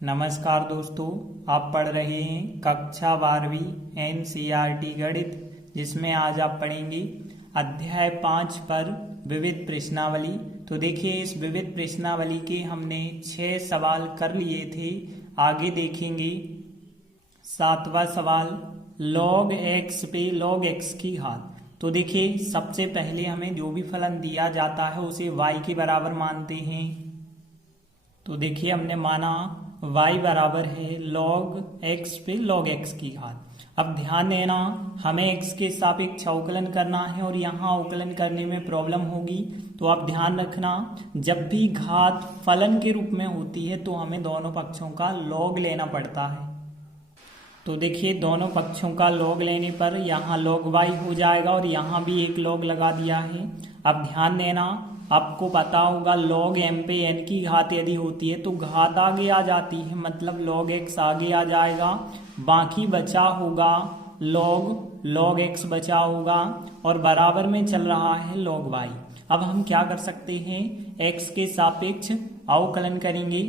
नमस्कार दोस्तों, आप पढ़ रहे हैं कक्षा 12वीं एनसीईआरटी गणित, जिसमें आज आप पढ़ेंगे अध्याय 5 पर विविध प्रश्नावली। तो देखिए, इस विविध प्रश्नावली के हमने 6 सवाल कर लिए थे। आगे देखेंगे 7वां सवाल, log x पे log x की घात। तो देखिए, सबसे पहले हमें जो भी फलन दिया जाता है उसे y के बराबर मानते हैं। तो देखिए, हमने माना y बराबर है log x पे log x की घात। अब ध्यान देना, हमें x के सापेक्ष अवकलन करना है और यहाँ अवकलन करने में प्रॉब्लम होगी। तो आप ध्यान रखना, जब भी घात फलन के रूप में होती है तो हमें दोनों पक्षों का log लेना पड़ता है। तो देखिए, दोनों पक्षों का log लेने पर यहाँ log y हो जाएगा और यहाँ भी एक log लगा दिया है। अब ध्यान देना, आपको पता होगा log m पे n की घात यदि होती है तो घात आगे आ जाती है, मतलब log x आगे आ जाएगा। बाकी बचा होगा log x बचा होगा और बराबर में चल रहा है log y। अब हम क्या कर सकते हैं, x के सापेक्ष अवकलन करेंगे।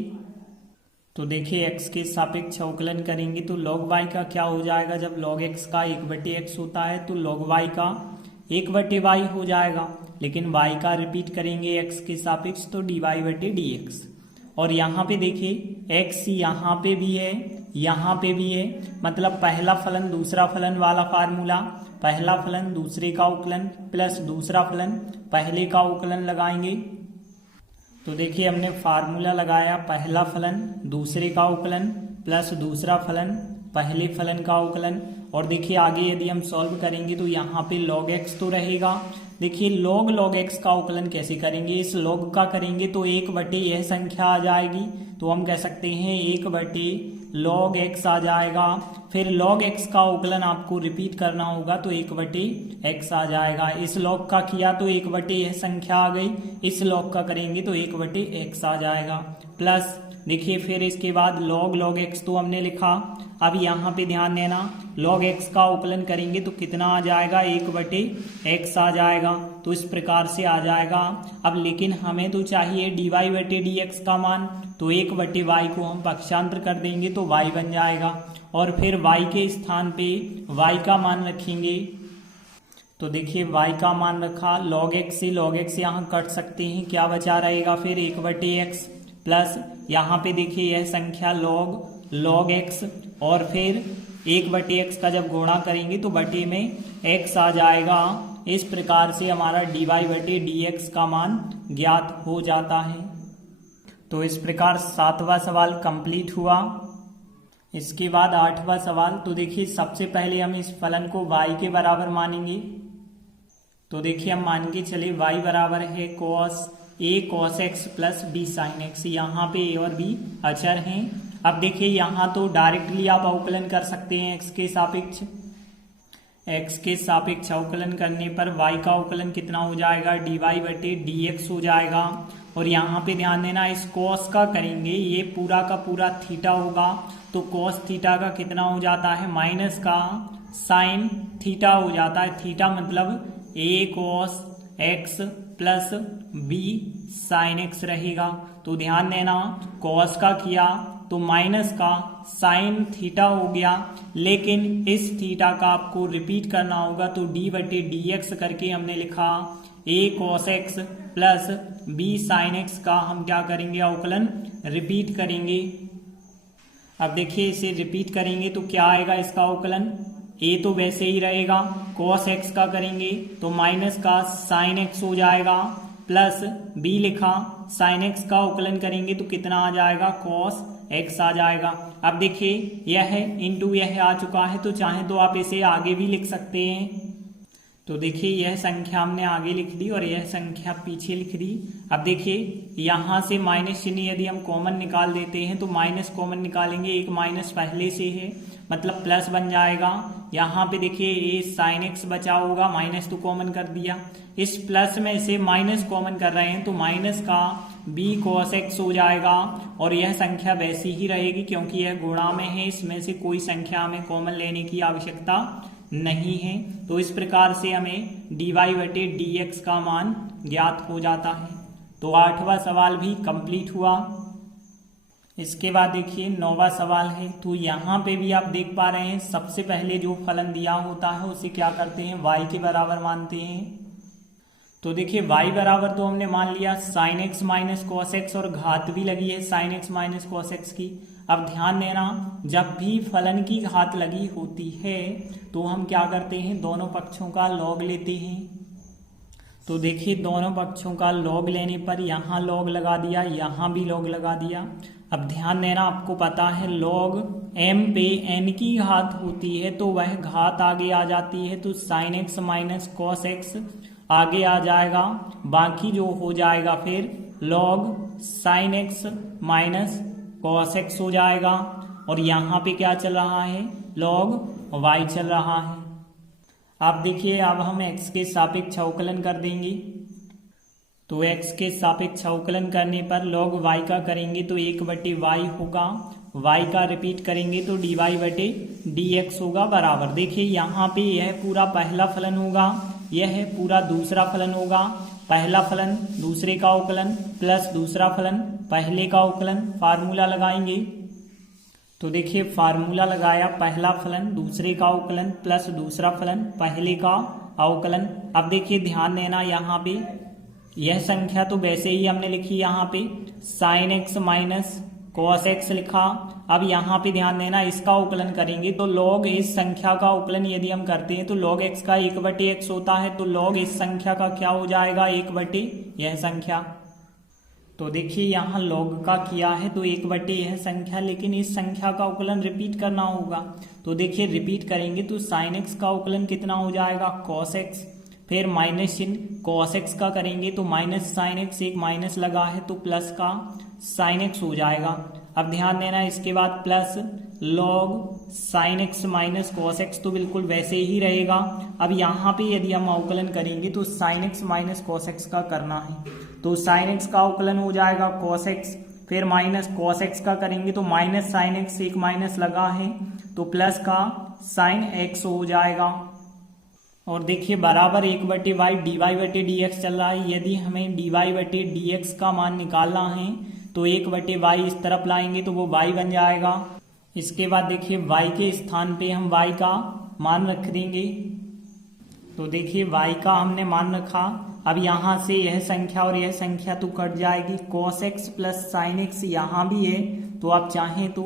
तो देखिए, x के सापेक्ष अवकलन करेंगे तो log y का क्या हो जाएगा, जब log x का 1/x होता है तो log y का 1/y हो जाएगा। लेकिन y का रिपीट करेंगे x के सापेक्ष तो dy/dx। और यहाँ पे देखिए, x यहाँ पे भी है, यहाँ पे भी है, मतलब पहला फलन दूसरा फलन वाला फार्मूला। पहला फलन दूसरे का अवकलन प्लस दूसरा फलन पहले का अवकलन लगाएंगे। तो देखिए, हमने फार्मूला लगाया, पहला फलन दूसरे का अवकलन प्लस दूसरा फलन पहले फलन का अवकलन। और देखिए, आगे यदि हम सॉल्व करेंगे तो यहाँ पे log x तो रहेगा। देखिए, log x का अवकलन कैसे करेंगे, इस log का करेंगे तो 1/, यह संख्या आ जाएगी तो हम कह सकते हैं 1/log x आ जाएगा। फिर log x का अवकलन आपको रिपीट करना होगा तो 1/x आ जाएगा। इस log का किया तो 1/, यह संख्या आ गई। इस log का करेंगे तो 1/x आ जाएगा। प्लस देखिए, फिर इसके बाद log x तो हमने लिखा। अब यहाँ पे ध्यान देना, log x का अवकलन करेंगे तो कितना आ जाएगा, 1/x आ जाएगा। तो इस प्रकार से आ जाएगा। अब लेकिन हमें तो चाहिए dy/dx का मान, तो 1/y को हम पक्षांतर कर देंगे तो y बन जाएगा। और फिर y के स्थान पे y का मान रखेंगे। तो देखिए, y का मान रखा, log x से log x यहाँ कट सकते हैं, क्या बचा रहेगा फिर 1/x प्लस यहाँ पे देखिए यह संख्या log x और फिर 1/x का जब गुणा करेंगे तो बटे में x आ जाएगा। इस प्रकार से हमारा dy/dx का मान ज्ञात हो जाता है। तो इस प्रकार 7वां सवाल कंप्लीट हुआ। इसके बाद 8वां सवाल। तो देखिए, सबसे पहले हम इस फलन को y के बराबर मानेंगे। तो देखिए, हम मान के चले y बराबर है cos x plus b sin x। यहाँ पे a और b अचर हैं। अब देखिए, यहाँ तो डायरेक्टली आप अवकलन कर सकते हैं x के सापेक्ष। x के सापेक्ष अवकलन करने पर y का अवकलन कितना हो जाएगा, dy/dx हो जाएगा। और यहाँ पे ध्यान देना, इस cos का करेंगे, ये पूरा का पूरा थीटा होगा तो cos थीटा का कितना हो जाता है, माइनस का साइन थीटा हो जाता है। थीटा मतलब a cos x plus b sin x रहेगा। तो ध्यान देना, cos का किया तो माइनस का साइन थीटा हो गया, लेकिन इस थीटा का आपको रिपीट करना होगा तो d/dx करके हमने लिखा a cos x plus b sin x का हम क्या करेंगे, अवकलन रिपीट करेंगे। अब देखिए, इसे रिपीट करेंगे तो क्या आएगा इसका अवकलन, a तो वैसे ही रहेगा, cos x का करेंगे तो माइनस का sin x हो जाएगा, प्लस b लिखा, sin x का अवकलन करेंगे तो कितना आ जाएगा, cos x आ जाएगा। अब देखिए, यह इंटू यह आ चुका है तो चाहे तो आप इसे आगे भी लिख सकते हैं। तो देखिए, यह संख्या हमने आगे लिख दी और यह संख्या पीछे लिख दी। अब देखिए, यहाँ से माइनस चिन्ह यदि हम कॉमन निकाल देते हैं तो माइनस कॉमन निकालेंगे, एक माइनस पहले से है मतलब प्लस बन जाएगा। यहाँ पे देखिए a sin x बचा होगा, माइनस तो कॉमन कर दिया। इस प्लस में से माइनस कॉमन कर रहे हैं तो माइनस का b cos x हो जाएगा। और यह संख्या वैसी ही रहेगी क्योंकि यह गुणा में है, इसमें से कोई संख्या हमें कॉमन लेने की आवश्यकता नहीं है। तो इस प्रकार से हमें dy/dx का मान ज्ञात हो जाता है। तो 8वां सवाल भी कंप्लीट हुआ। इसके बाद देखिए 9वां सवाल है। तो यहाँ पे भी आप देख पा रहे हैं, सबसे पहले जो फलन दिया होता है उसे क्या करते हैं, y के बराबर मानते हैं। तो देखिए y बराबर तो हमने मान लिया sine x minus cos x, और घात भी लगी है sine x minus cos x की। अब ध्यान देना, जब भी फलन की घात लगी होती है तो हम क्या करते हैं, दोनों पक्षों का लॉग लेते हैं। तो देखिए दोनों पक्षों का लॉग लेने पर यहाँ लॉग लगा दिया, यहाँ भी लॉग लगा दिया। अब ध्यान देना, आपको पता है लॉग m पे n की घात होती है तो वह घात आगे आ जाती है, तो sine x minus cos x आगे आ जाएगा, बाकी जो हो जाएगा फिर log sine x minus cos x हो जाएगा। और यहाँ पे क्या चल रहा है, लॉग y चल रहा है। आप देखिए अब हम x के सापेक्ष अवकलन कर देंगे। तो x के सापेक्ष अवकलन करने पर log y का करेंगे तो 1/y होगा, y का रिपीट करेंगे तो dy/dx होगा बराबर। देखिए यहाँ पे यह पूरा पहला फलन होगा, यह पूरा दूसरा फलन होगा। पहला फलन दूसरे का अवकलन प्लस दूसरा फलन पहले का अवकलन, फार्मूला लगाएंगे। तो देखिए फार्मूला लगाया, पहला फलन दूसरे का अवकलन प्लस दूसरा फलन पहले का अवकलन। अब देखिए ध्यान देना, यहाँ पे यह संख्या तो वैसे ही हमने लिखी, यहाँ पे sine x minus cos x लिखा। अब यहाँ पे ध्यान देना, इसका अवकलन करेंगे तो लॉग इस संख्या का अवकलन यदि हम करते हैं तो लॉग एक्स का 1/x होता है, तो लॉग इस संख्या का क्या हो जाएगा, 1/, यह संख्या। तो देखिए यहाँ लॉग का किया है तो 1/, यह संख्या, लेकिन इस संख्या का अवकलन रिपीट करना होगा। तो देखिए रिपीट करेंगे तो साइन एक्स का अवकलन कितना हो जाएगा, कॉस एक्स, फिर माइनस चिन्ह कॉस एक्स का करेंगे तो माइनस साइन एक्स, एक माइनस लगा है तो प्लस का साइन एक्स हो जाएगा। अब ध्यान देना, इसके बाद plus log sine x minus cos x तो बिल्कुल वैसे ही रहेगा। अब यहाँ पे यदि हम अवकलन करेंगे तो sine x minus cos x का करना है, तो साइन एक्स का अवकलन हो जाएगा कॉस एक्स, फिर माइनस कॉस एक्स का करेंगे तो माइनस साइन एक्स, एक माइनस लगा है तो प्लस का साइन एक्स हो जाएगा। और देखिए बराबर 1/y dy/dx चल रहा है। यदि हमें dy/dx का मान निकालना है तो 1/y इस तरफ लाएंगे तो वो y बन जाएगा। इसके बाद देखिए y के स्थान पे हम y का मान रख देंगे। तो देखिए y का हमने मान रखा। अब यहाँ से यह संख्या और यह संख्या तो कट जाएगी, cos x plus sine x यहाँ भी है, तो आप चाहें तो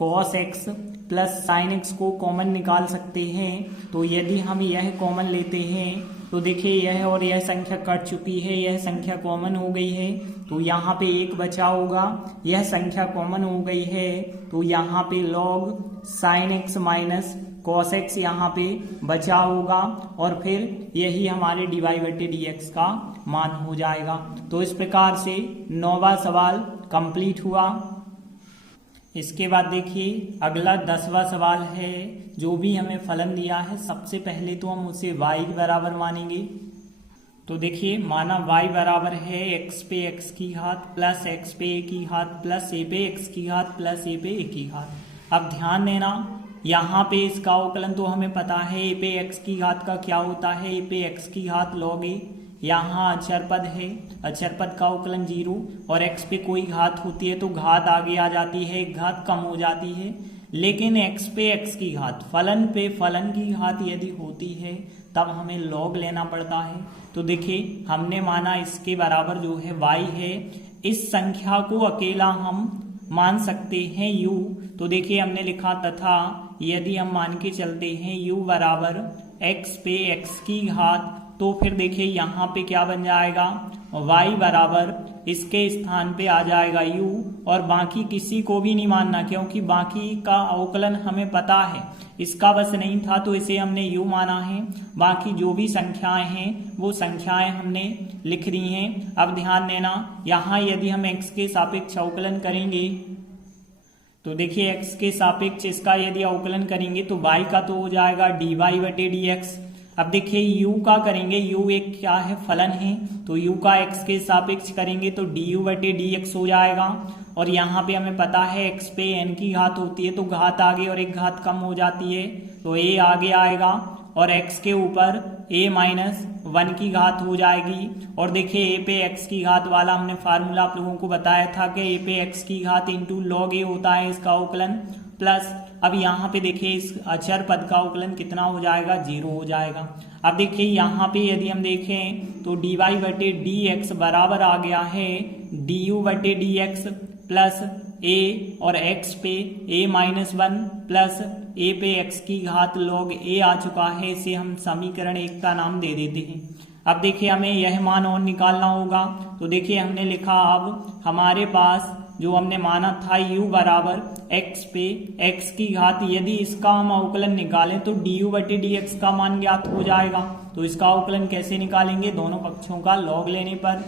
cos x plus sine x को कॉमन निकाल सकते हैं। तो यदि हम यह कॉमन लेते हैं तो देखिए यह और यह संख्या कट चुकी है, यह संख्या कॉमन हो गई है, तो यहाँ पे एक बचा होगा, यह संख्या कॉमन हो गई है, तो यहाँ पे log sine x minus cos x यहाँ पे बचा होगा, और फिर यही हमारे dy/dx का मान हो जाएगा। तो इस प्रकार से 9वां सवाल कंप्लीट हुआ। इसके बाद देखिए अगला 10वां सवाल है। जो भी हमें फलन दिया है सबसे पहले तो हम उसे y के बराबर मानेंगे। तो देखिए माना y बराबर है x पे x की घात प्लस x पे a की घात प्लस a पे x की घात प्लस a पे a की घात। अब ध्यान देना, यहाँ पे इसका अवकलन तो हमें पता है, a पे x की घात का क्या होता है, a पे x की घात log a। यहाँ अचर पद है, अचर पद का अवकलन 0, और x पे कोई घात होती है तो घात आगे आ जाती है, एक घात कम हो जाती है। लेकिन x पे x की घात, फलन पे फलन की घात यदि होती है तब हमें log लेना पड़ता है। तो देखिए हमने माना इसके बराबर जो है y है, इस संख्या को अकेला हम मान सकते हैं u। तो देखिए हमने लिखा तथा यदि हम मान के चलते हैं u बराबर x पे x की घात, तो फिर देखिए यहाँ पे क्या बन जाएगा, y बराबर इसके स्थान पे आ जाएगा u, और बाकी किसी को भी नहीं मानना क्योंकि बाकी का अवकलन हमें पता है, इसका बस नहीं था तो इसे हमने u माना है। बाकी जो भी संख्याएं हैं वो संख्याएं हमने लिख रही हैं। अब ध्यान देना, यहाँ यदि हम x के सापेक्ष अवकलन करेंगे तो देखिए x के सापेक्ष इसका यदि अवकलन करेंगे तो y का तो हो जाएगा dy/dx। अब देखिए u का करेंगे, u एक क्या है, फलन है, तो u का x के सापेक्ष करेंगे तो du/dx हो जाएगा। और यहाँ पे हमें पता है x पे n की घात होती है तो घात आगे और एक घात कम हो जाती है, तो a आगे आएगा और x के ऊपर a-1 की घात हो जाएगी। और देखिए a पे x की घात वाला हमने फार्मूला आप लोगों को बताया था कि a पे x की घात इंटू log a होता है इसका अवकलन, प्लस अब यहाँ पे देखिए इस अचर पद का अवकलन कितना हो जाएगा, 0 हो जाएगा। अब देखिए यहाँ पे यदि हम देखें तो dy बटे dx बराबर आ गया है du बटे dx प्लस a और x पे a-1 प्लस a पे x की घात log a आ चुका है। इसे हम समीकरण 1 का नाम दे देते हैं। अब देखिए हमें यह मान और निकालना होगा। तो देखिए हमने लिखा, अब हमारे पास जो हमने माना था u बराबर x पे x की घात, यदि इसका हम अवकलन निकालें तो du बटे dx का मान ज्ञात हो जाएगा। तो इसका अवकलन कैसे निकालेंगे, दोनों पक्षों का log लेने पर।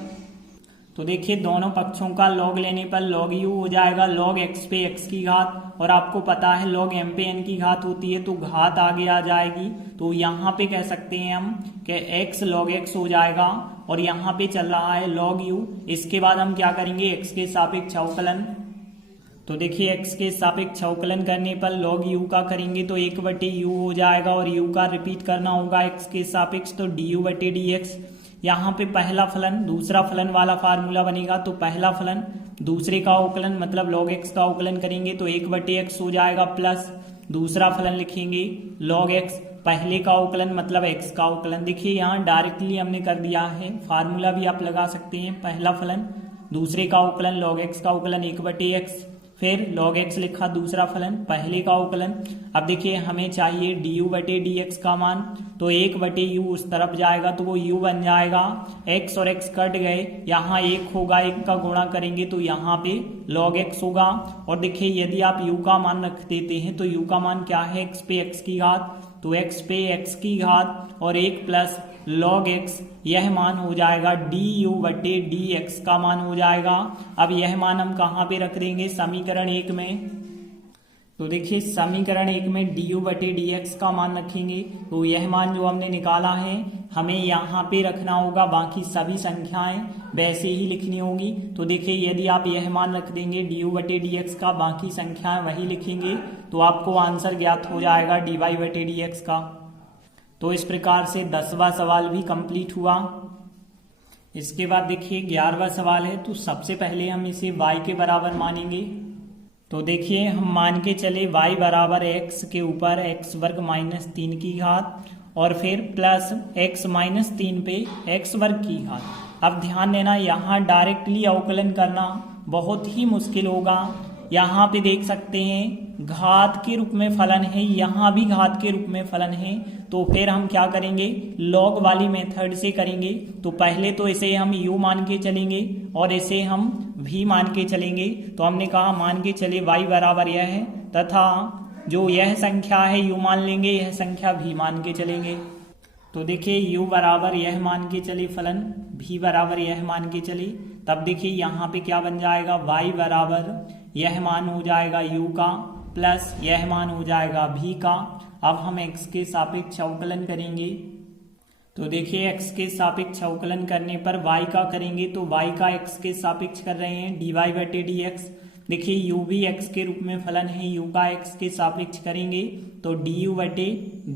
तो देखिए दोनों पक्षों का log लेने पर log u हो जाएगा log x पे x की घात, और आपको पता है log m पे n की घात होती है तो घात आगे आ जाएगी। तो यहाँ पे कह सकते हैं हम कि x log x हो जाएगा, और यहाँ पे चल रहा है log u। इसके बाद हम क्या करेंगे, x के सापेक्ष अवकलन। तो देखिए x के सापेक्ष अवकलन करने पर log u का करेंगे तो 1 बटे u हो जाएगा, और u का रिपीट करना होगा x के सापेक्ष, तो du बटे dx। यहाँ पे पहला फलन दूसरा फलन वाला फार्मूला बनेगा, तो पहला फलन दूसरे का अवकलन मतलब log x का अवकलन करेंगे तो 1 बटे x हो जाएगा, प्लस दूसरा फलन लिखेंगे log x पहले का अवकलन मतलब x का अवकलन। देखिए यहाँ डायरेक्टली हमने कर दिया है, फार्मूला भी आप लगा सकते हैं। पहला फलन दूसरे का अवकलन log x का अवकलन 1 बटे x, फिर log x लिखा दूसरा फलन पहले का अवकलन। अब देखिए हमें चाहिए du बटे dx का मान, तो 1 बटे u उस तरफ जाएगा तो वो u बन जाएगा, x और x कट गए, यहाँ 1 होगा, 1 का गुणा करेंगे तो यहाँ पे log x होगा। और देखिए यदि आप u का मान रख देते हैं तो u का मान क्या है, x पे x की घात, तो x पे x की घात और 1 प्लस log x, यह मान हो जाएगा du बटे dx का मान हो जाएगा। अब यह मान हम कहाँ पे रख देंगे, समीकरण 1 में। तो देखिए समीकरण 1 में du बटे dx का मान रखेंगे, तो यह मान जो हमने निकाला है हमें यहाँ पे रखना होगा, बाकी सभी संख्याएं वैसे ही लिखनी होगी। तो देखिए यदि आप यह मान रख देंगे du बटे dx का, बाकी संख्याएं वही लिखेंगे, तो आपको आंसर ज्ञात हो जाएगा dy बटे dx का। तो इस प्रकार से 10वां सवाल भी कंप्लीट हुआ। इसके बाद देखिए 11वां सवाल है, तो सबसे पहले हम इसे y के बराबर मानेंगे। तो देखिए हम मान के चले y बराबर x के ऊपर x वर्ग माइनस 3 की घात और फिर प्लस x माइनस 3 पे x वर्ग की घात। अब ध्यान देना, यहाँ डायरेक्टली अवकलन करना बहुत ही मुश्किल होगा। यहाँ पे देख सकते हैं घात के रूप में फलन है, यहाँ भी घात के रूप में फलन है, तो फिर हम क्या करेंगे, लॉग वाली मेथड से करेंगे। तो पहले तो इसे हम u मान के चलेंगे और इसे हम v मान के चलेंगे। तो हमने कहा मान के चले y बराबर यह है, तथा जो यह संख्या है u मान लेंगे, यह संख्या v मान के चलेंगे। तो देखिए u बराबर यह मान के चले फलन, v बराबर यह मान के चले, तब देखिए यहाँ पे क्या बन जाएगा, y बराबर यह मान हो जाएगा u का प्लस यह मान हो जाएगा v का। अब हम x के सापेक्ष अवकलन करेंगे। तो देखिए x के सापेक्ष अवकलन करने पर y का करेंगे, तो y का x के सापेक्ष कर रहे हैं dy बटे dx। देखिए u भी x के रूप में फलन है, u का x के सापेक्ष करेंगे तो du बटे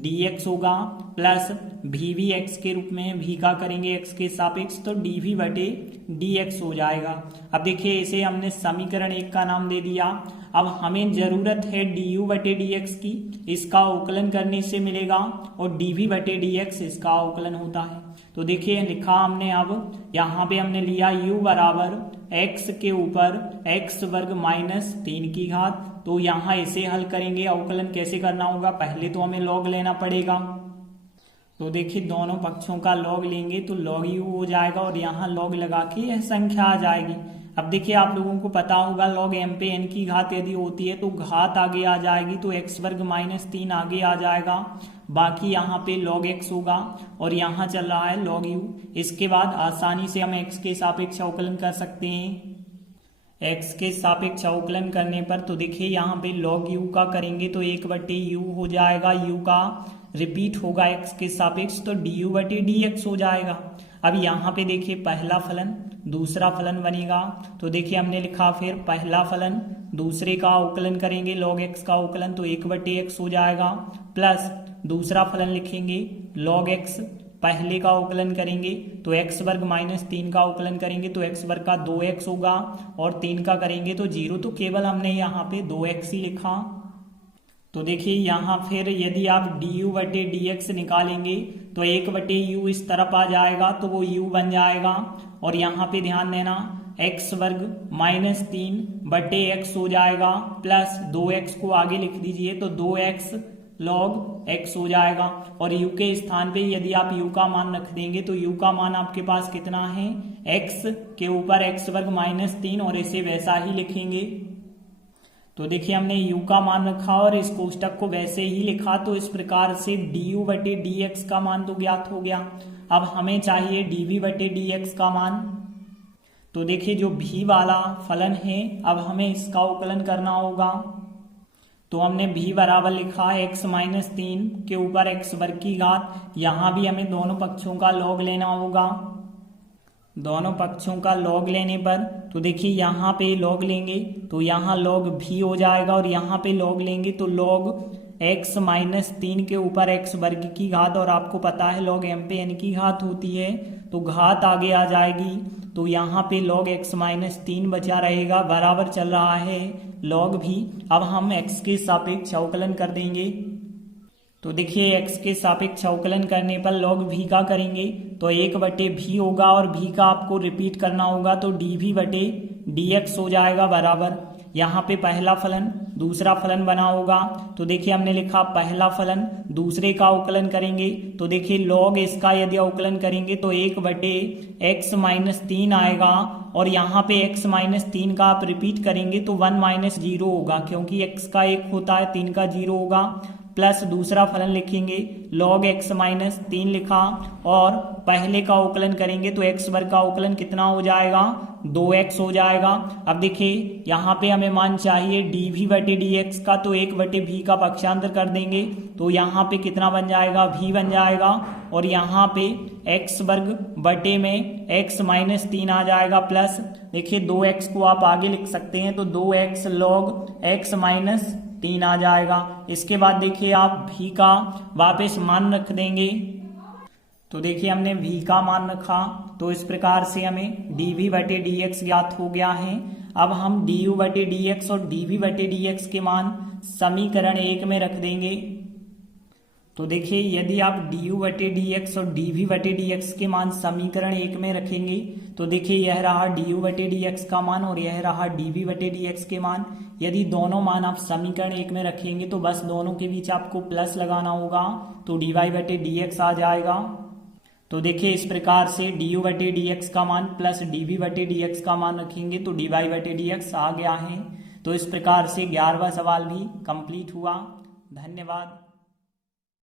dx होगा, प्लस v भी x के रूप में v का करेंगे x के सापेक्ष तो dv बटे dx हो जाएगा। अब देखिए इसे हमने समीकरण 1 का नाम दे दिया। अब हमें जरूरत है du बटे dx की, इसका अवकलन करने से मिलेगा, और dv बटे dx इसका अवकलन होता है। तो देखिए लिखा हमने, अब यहाँ पे हमने लिया u बराबर x के ऊपर x वर्ग माइनस 3 की घात। तो यहाँ इसे हल करेंगे, अवकलन कैसे करना होगा, पहले तो हमें log लेना पड़ेगा। तो देखिए दोनों पक्षों का log लेंगे तो log u हो जाएगा, और यहाँ log लगा के यह संख्या आ जाएगी। अब देखिए आप लोगों को पता होगा log m पे n की घात यदि होती है तो घात आगे आ जाएगी, तो x वर्ग माइनस 3 आगे आ जाएगा, बाकी यहाँ पे log x होगा, और यहाँ चल रहा है log u। इसके बाद आसानी से हम x के सापेक्ष अवकलन कर सकते हैं। x के सापेक्ष अवकलन करने पर तो देखिए यहाँ पे log u का करेंगे तो 1 बटे u हो जाएगा, u का रिपीट होगा x के सापेक्ष तो du बटे dx हो जाएगा। अब यहाँ पे देखिए पहला फलन दूसरा फलन बनेगा, तो देखिए हमने लिखा फिर पहला फलन दूसरे का अवकलन करेंगे log x का अवकलन तो 1 बटे x हो जाएगा, प्लस दूसरा फलन लिखेंगे log x, पहले का अवकलन करेंगे तो x वर्ग माइनस 3 का अवकलन करेंगे तो x वर्ग का 2x होगा और 3 का करेंगे तो 0, तो केवल हमने यहाँ पे 2x ही लिखा। तो देखिए यहाँ फिर यदि आप du बटे dx निकालेंगे तो 1 बटे u इस तरफ आ जाएगा तो वो u बन जाएगा और यहाँ पे ध्यान देना x वर्ग माइनस 3 बटे x हो जाएगा प्लस 2x को आगे लिख दीजिए तो 2x log x हो जाएगा और u के स्थान पे यदि आप u का मान रख देंगे तो u का मान आपके पास कितना है, x के ऊपर x वर्ग माइनस 3 और इसे वैसा ही लिखेंगे। तो देखिए हमने u का मान रखा और इस कोष्टक को वैसे ही लिखा, तो इस प्रकार से du बटे dx का मान तो ज्ञात हो गया। अब हमें चाहिए dv बटे dx का मान। तो देखिए जो v वाला फलन है अब हमें इसका अवकलन करना होगा। तो हमने v बराबर लिखा x माइनस 3 के ऊपर x वर्ग की घात, यहाँ भी हमें दोनों पक्षों का लॉग लेना होगा। दोनों पक्षों का लॉग लेने पर तो देखिए यहाँ पे लॉग लेंगे तो यहाँ लॉग v हो जाएगा और यहाँ पे लॉग लेंगे तो लॉग x माइनस 3 के ऊपर x वर्ग की घात, और आपको पता है log m पे n की घात होती है तो घात आगे आ जाएगी तो यहाँ पे log x माइनस 3 बचा रहेगा, बराबर चल रहा है log v। अब हम x के सापेक्ष अवकलन कर देंगे। तो देखिए x के सापेक्ष अवकलन करने पर log v का करेंगे तो 1 बटे v होगा और v का आपको रिपीट करना होगा तो dv बटे dx हो जाएगा बराबर। यहाँ पे पहला फलन दूसरा फलन बना होगा तो देखिए हमने लिखा पहला फलन दूसरे का अवकलन करेंगे तो देखिए log इसका यदि अवकलन करेंगे तो 1 बटे x माइनस 3 आएगा और यहाँ पे x माइनस 3 का आप रिपीट करेंगे तो 1 माइनस 0 होगा, क्योंकि x का 1 होता है 3 का 0 होगा। प्लस दूसरा फलन लिखेंगे log x माइनस 3 लिखा और पहले का अवकलन करेंगे तो x वर्ग का अवकलन कितना हो जाएगा, 2x हो जाएगा। अब देखिए यहाँ पे हमें मान चाहिए dv बटे dx का, तो 1 बटे v का पक्षांतर कर देंगे तो यहाँ पे कितना बन जाएगा, v बन जाएगा और यहाँ पे x वर्ग बटे में x माइनस 3 आ जाएगा प्लस देखिए 2x को आप आगे लिख सकते हैं तो 2x log x माइनस 3 आ जाएगा। इसके बाद देखिए आप v का वापस मान रख देंगे तो देखिए हमने v का मान रखा तो इस प्रकार से हमें dv बटे dx ज्ञात हो गया है। अब हम du बटे dx और dv बटे dx के मान समीकरण 1 में रख देंगे। तो देखिए यदि आप du बटे dx और dv बटे dx के मान समीकरण 1 में रखेंगे तो देखिए यह रहा du बटे dx का मान और यह रहा dv बटे dx के मान। यदि दोनों मान आप समीकरण 1 में रखेंगे तो बस दोनों के बीच आपको प्लस लगाना होगा तो dy बटे dx आ जाएगा। तो देखिए इस प्रकार से du बटे dx का मान प्लस dv बटे dx का मान रखेंगे तो dy बटे dx आ गया है। तो इस प्रकार से 11वां सवाल भी कंप्लीट हुआ। धन्यवाद।